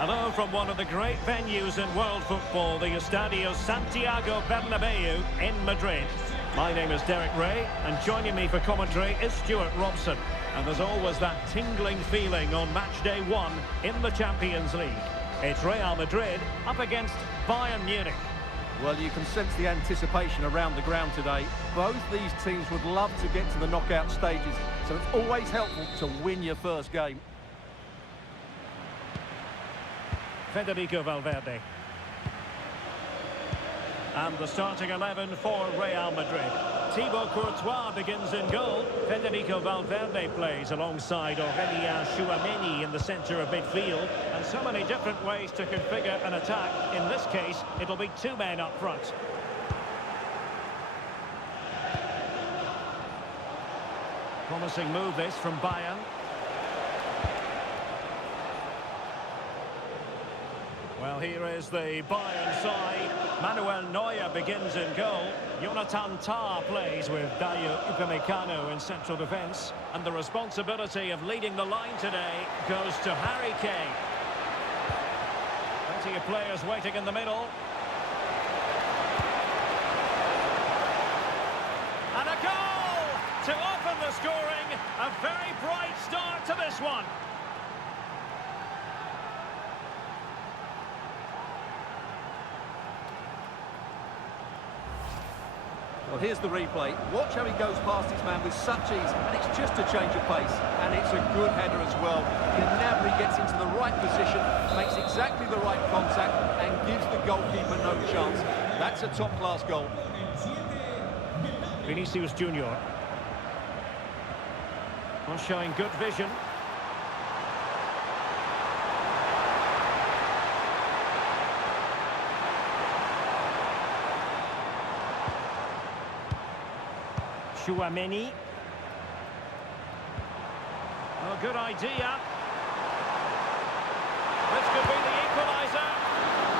Hello from one of the great venues in world football, the Estadio Santiago Bernabeu in Madrid. My name is Derek Ray, and joining me for commentary is Stuart Robson. And there's always that tingling feeling on match day one in the Champions League. It's Real Madrid up against Bayern Munich. Well, you can sense the anticipation around the ground today. Both these teams would love to get to the knockout stages, so it's always helpful to win your first game. Federico Valverde. And the starting 11 for Real Madrid. Thibaut Courtois begins in goal. Federico Valverde plays alongside Aurelien Tchouameni in the centre of midfield. And so many different ways to configure an attack. In this case, it'll be two men up front. Promising move this from Bayern. Well, here is the Bayern side. Manuel Neuer begins in goal. Jonathan Tah plays with Dayo Upamecano in central defence. And the responsibility of leading the line today goes to Harry Kane. Plenty of players waiting in the middle. And a goal to open the scoring. A very bright start to this one. Well, here's the replay. Watch how he goes past his man with such ease, and it's just a change of pace. And it's a good header as well. Gnabry gets into the right position, makes exactly the right contact, and gives the goalkeeper no chance. That's a top-class goal. Vinicius Junior. Well, showing good vision. Tchouameni. Oh, good idea. This could be the equaliser.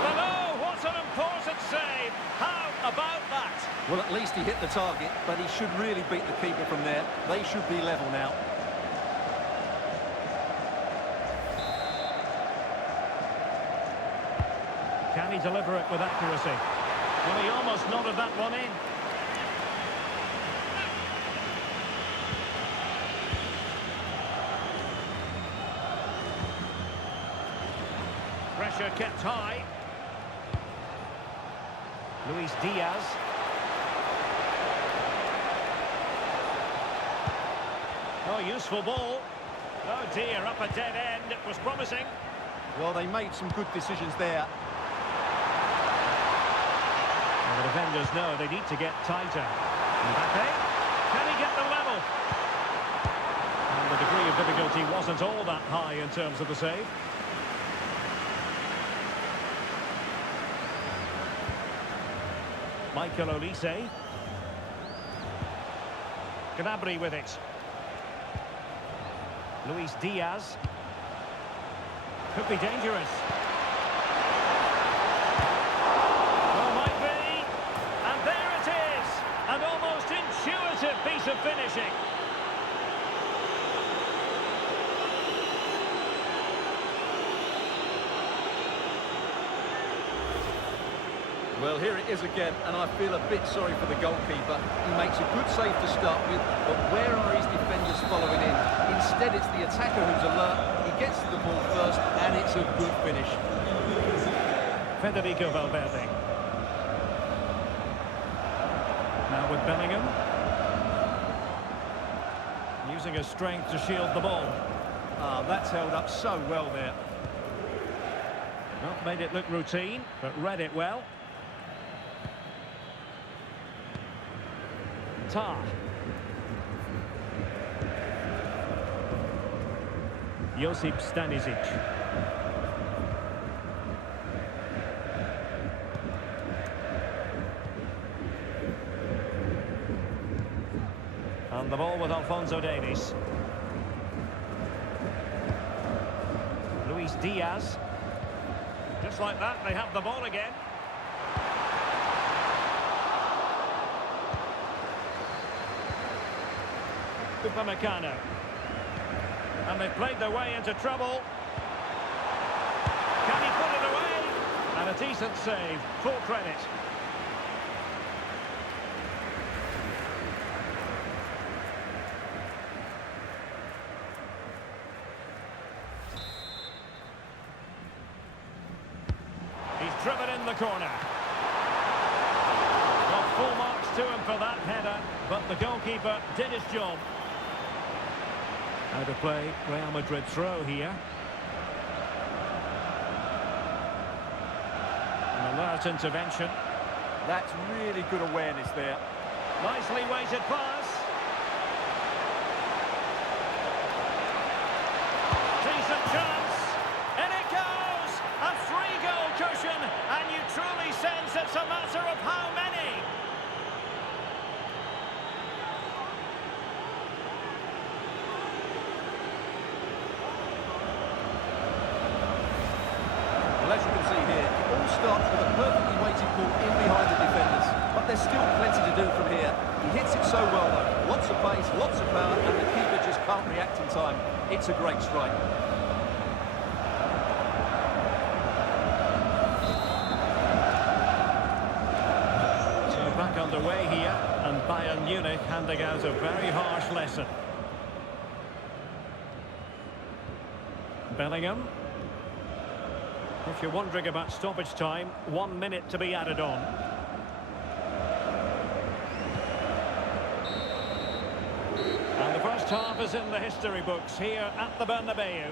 But oh, what an important save. How about that? Well, at least he hit the target, but he should really beat the keeper from there. They should be level now. Can he deliver it with accuracy? Well, he almost nodded that one in. Pressure kept high. Luis Diaz. Oh, useful ball. Oh dear, up a dead end. It was promising. Well, they made some good decisions there. And the defenders know they need to get tighter. Mbappe, can he get the level? And the degree of difficulty wasn't all that high in terms of the save. Michael Olise. Gnabry with it. Luis Diaz. Could be dangerous. Oh, might be. And there it is. An almost intuitive piece of finishing. Well, here it is again, and I feel a bit sorry for the goalkeeper. He makes a good save to start with, but where are his defenders following in? Instead, it's the attacker who's alert. He gets to the ball first, and it's a good finish. Federico Valverde. Now with Bellingham. Using his strength to shield the ball. Ah, that's held up so well there. Not made it look routine, but read it well. Tah. Josip Stanisic. And the ball with Alphonso Davies. Luis Diaz. Just like that, they have the ball again. Upamecano. And they've played their way into trouble. Can And a decent save, full credit. He's driven in the corner. Well, full marks to him for that header, but the goalkeeper did his job. How to play Real Madrid throw here. An alert intervention. That's really good awareness there. Nicely weighted pass. Decent chance. In it goes! A 3-goal cushion, and you truly sense it's a matter of how many. Well, as you can see here, it all starts with a perfectly weighted ball in behind the defenders. But there's still plenty to do from here. He hits it so well, though. Lots of pace, lots of power, and the keeper just can't react in time. It's a great strike. So back underway here, and Bayern Munich handing out a very harsh lesson. Bellingham. If you're wondering about stoppage time, 1 minute to be added on. And the first half is in the history books here at the Bernabeu.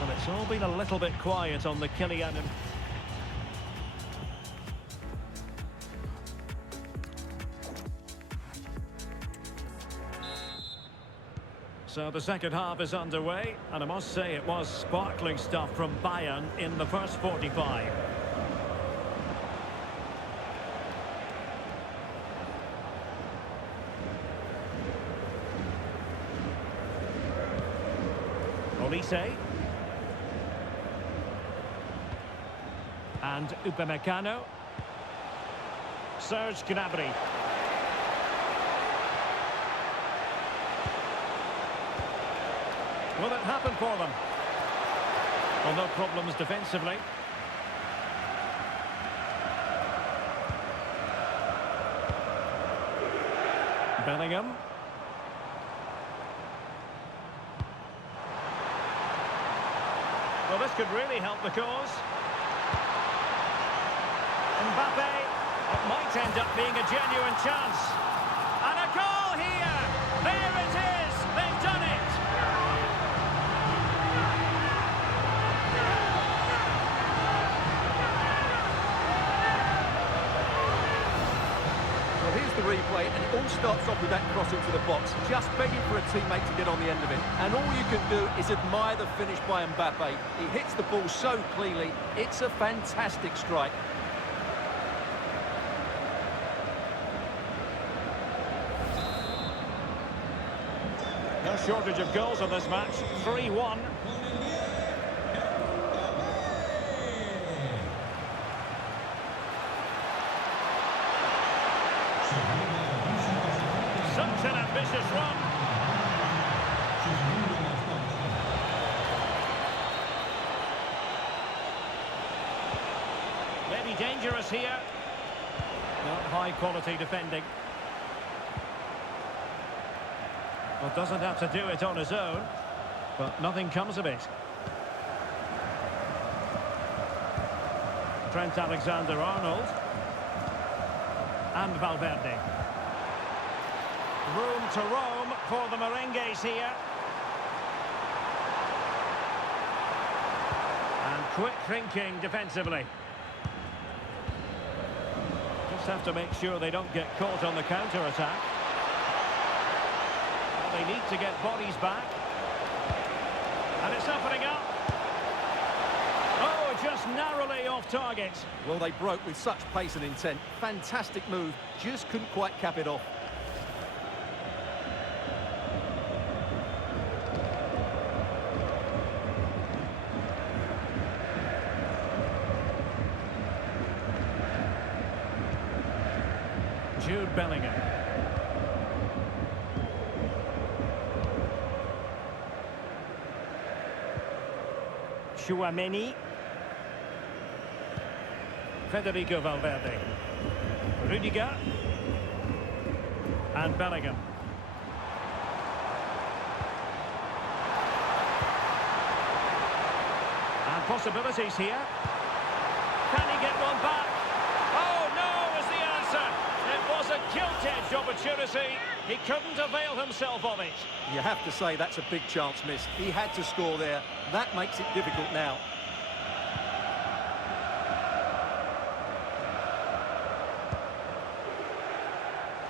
And it's all been a little bit quiet on the Kylian. So the second half is underway, and I must say it was sparkling stuff from Bayern in the first 45. Olise. And Upamecano. Serge Gnabry. Will it happen for them? Well, no problems defensively. Bellingham. Well, this could really help the cause. Mbappe. It might end up being a genuine chance. And a goal here! There it is! They've done it! Well, here's the replay, and it all starts off with that cross into the box, just begging for a teammate to get on the end of it. And all you can do is admire the finish by Mbappe. He hits the ball so cleanly, it's a fantastic strike. No shortage of goals in this match. 3-1. Such an ambitious run. Maybe dangerous here. Not high quality defending. Well, doesn't have to do it on his own, but nothing comes of it. Trent Alexander-Arnold. And Valverde. Room to roam for the merengues here. And quick thinking defensively. Just have to make sure they don't get caught on the counter-attack. They need to get bodies back. And it's opening up. Oh, just narrowly off target. Well, they broke with such pace and intent. Fantastic move. Just couldn't quite cap it off. Jude Bellingham. Tchouaméni. Federico Valverde. Rudiger. And Bellingham. And possibilities here. Can he get one back? Oh, no, is the answer. It was a gilt-edged opportunity. He couldn't avail himself of it. You have to say that's a big chance missed. He had to score there. That makes it difficult now.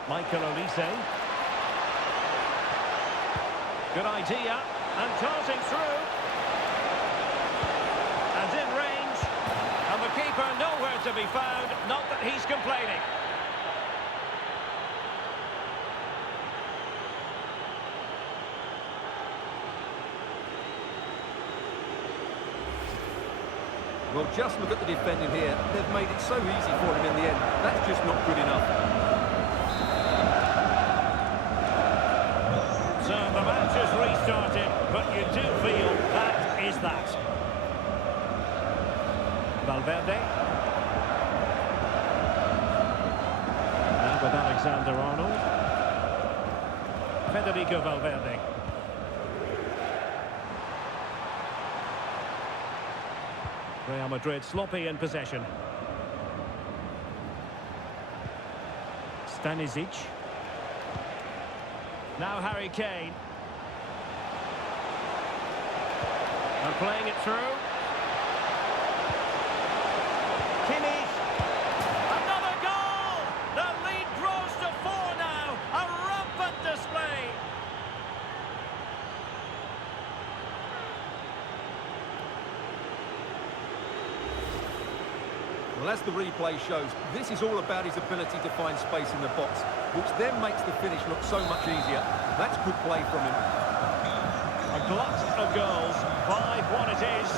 Michael Olise. Good idea. And darting through. And in range. And the keeper nowhere to be found. Not that he's complaining. Well, just look at the defending here. They've made it so easy for him in the end. That's just not good enough. So the match has restarted, but you do feel that is that. Valverde. Now with Alexander-Arnold. Federico Valverde. Real Madrid sloppy in possession. Stanisic. Now Harry Kane. And playing it through. Kimmich. Another goal! The lead grows to 4 now. A rampant display. Well, as the replay shows, this is all about his ability to find space in the box, which then makes the finish look so much easier. That's good play from him. A glut of goals. 5-1 it is.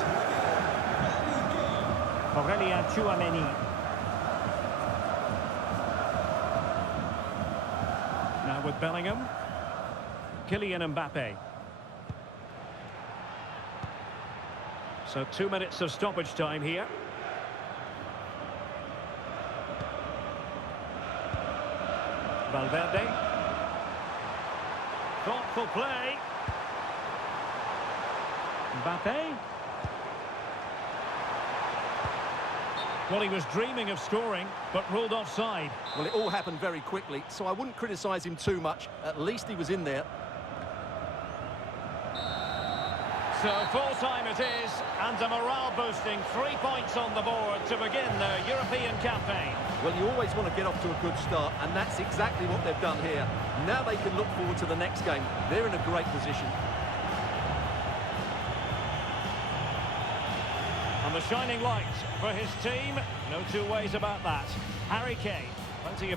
Aurelien Tchouaméni. Now with Bellingham. Kylian Mbappe. So 2 minutes of stoppage time here. Valverde. Thoughtful play. Mbappe. Well, he was dreaming of scoring, but ruled offside. Well, it all happened very quickly, so I wouldn't criticise him too much. At least he was in there. So full-time it is, and a morale-boosting 3 points on the board to begin their European campaign. Well, you always want to get off to a good start, and that's exactly what they've done here. Now they can look forward to the next game. They're in a great position. And the shining light for his team, no two ways about that. Harry Kane, plenty of